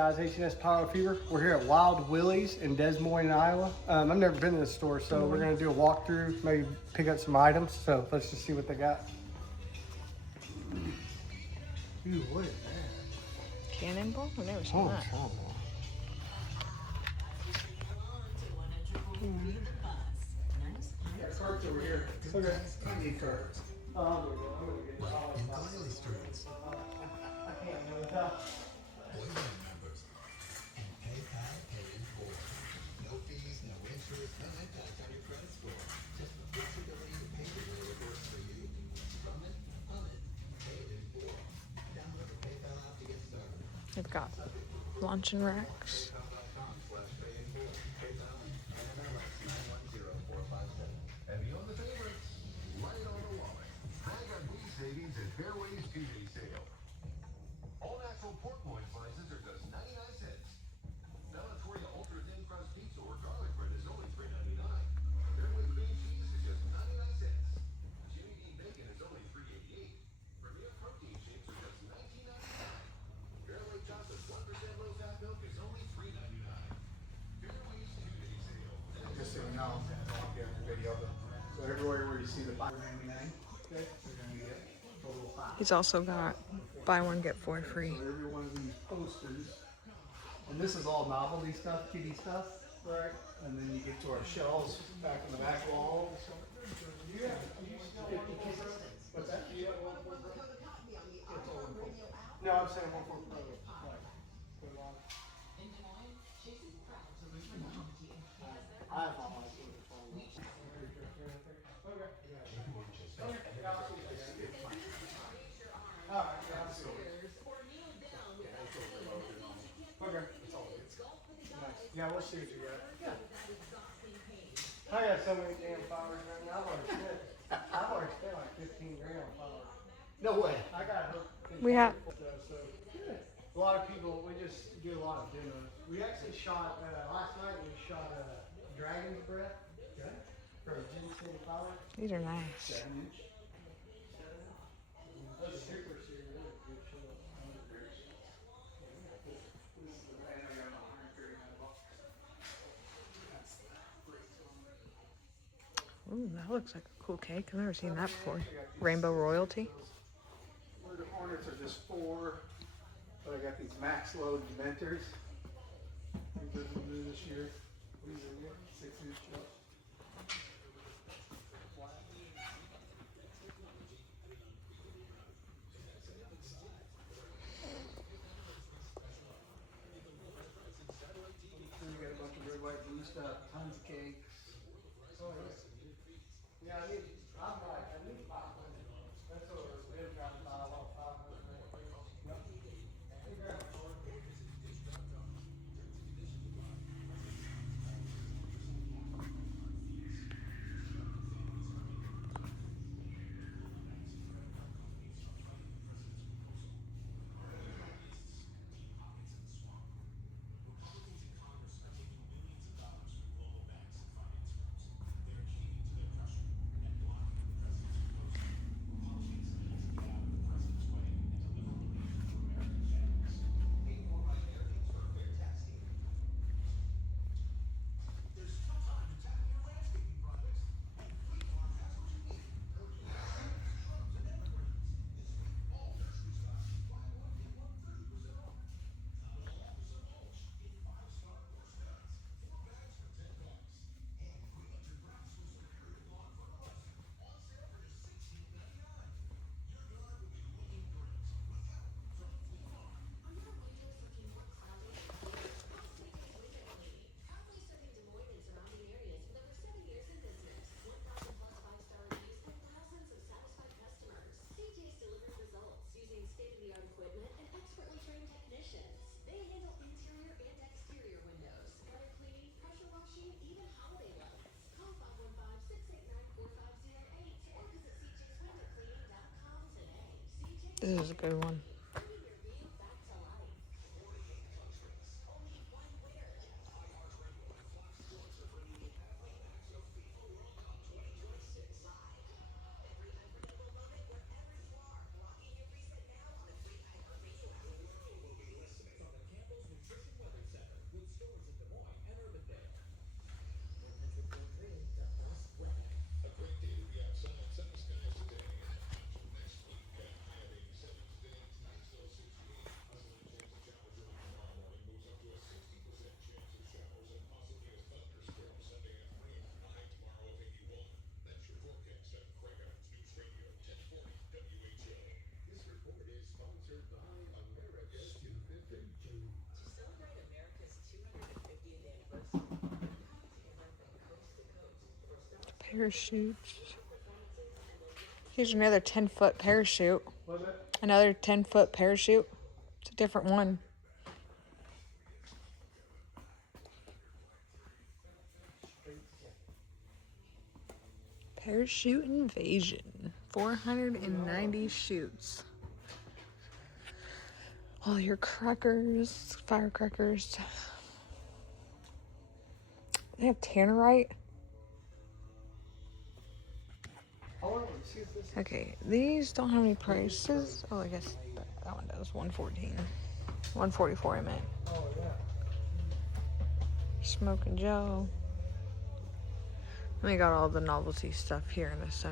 Guys, H&S Pyro Fever. We're here at Wild Willys in Des Moines, Iowa. I've never been to this store, so we're gonna do a walkthrough, maybe pick up some items. So let's just see what they got. Ooh, what is that? Cannonball? I've never seen that. Cannonball. Yeah, carts over here. Okay. I need carts. Oh, I'm gonna get I can't do that. PayPal, pay in full. No fees, no interest, no impact on your credit score. Just the flexibility to pay the way it works for you. Run it, pay it in full. Download the PayPal app to get started. They've got luncheon racks. And beyond the favorites, right on the wallet. Bag on these savings at Fairway's Beauty Sale. All natural pork loin slices are just 99 cents. Natatoriya Ultra Thin Crust Pizza or Garlic Bread is only $3.99. Fairway Cream Cheese is just 99 cents. Jimmy Dean Bacon is only $3.88. Premier Protein Shakes are just $19.99. Fairway Chocolate 1% low fat milk is only $3.99. Fairway's Beauty Sale. Just so you know, I'll get the video, but so everywhere where you see the $5.99, okay, you're gonna get total 5. He's also got buy one, get 4 free. So every one of these posters, and this is all novelty stuff, kitty stuff, right? And then you get to our shelves back in the back wall. Yeah. What's that? No, I'm saying one for Pro. I have all my Okay. Yeah, we'll see what you got. Yeah. I got so many damn flowers right now. I've already spent like 15 grand on flowers. No way. I got hooked. We have- So a lot of people, we just do a lot of demos. We actually shot, last night we shot Dragon's Breath for a ginseng flower. These are nice. 7-inch. Those super serious, really good show. This is the band I got $139. Ooh, that looks like a cool cake. I've never seen that before. Rainbow Royalty. The Hornets are just 4, but I got these max load dementors. I think they're gonna do this year. These are good, 6-inch shells. Then we got a bunch of red, white, blue stuff, tons of cakes. Oh, yeah, I need 500. That's what we're really trying to buy, about 500. This is a good one. Parachutes. Here's another 10-foot parachute. Was it? Another 10-foot parachute. It's a different one. Parachute invasion. 490 shoots. All your crackers, firecrackers. They have tannerite. Okay, these don't have any prices. Oh, I guess that one does. 114. 144, I meant. Oh, yeah. Smoking Joe. We got all the novelty stuff here in the center.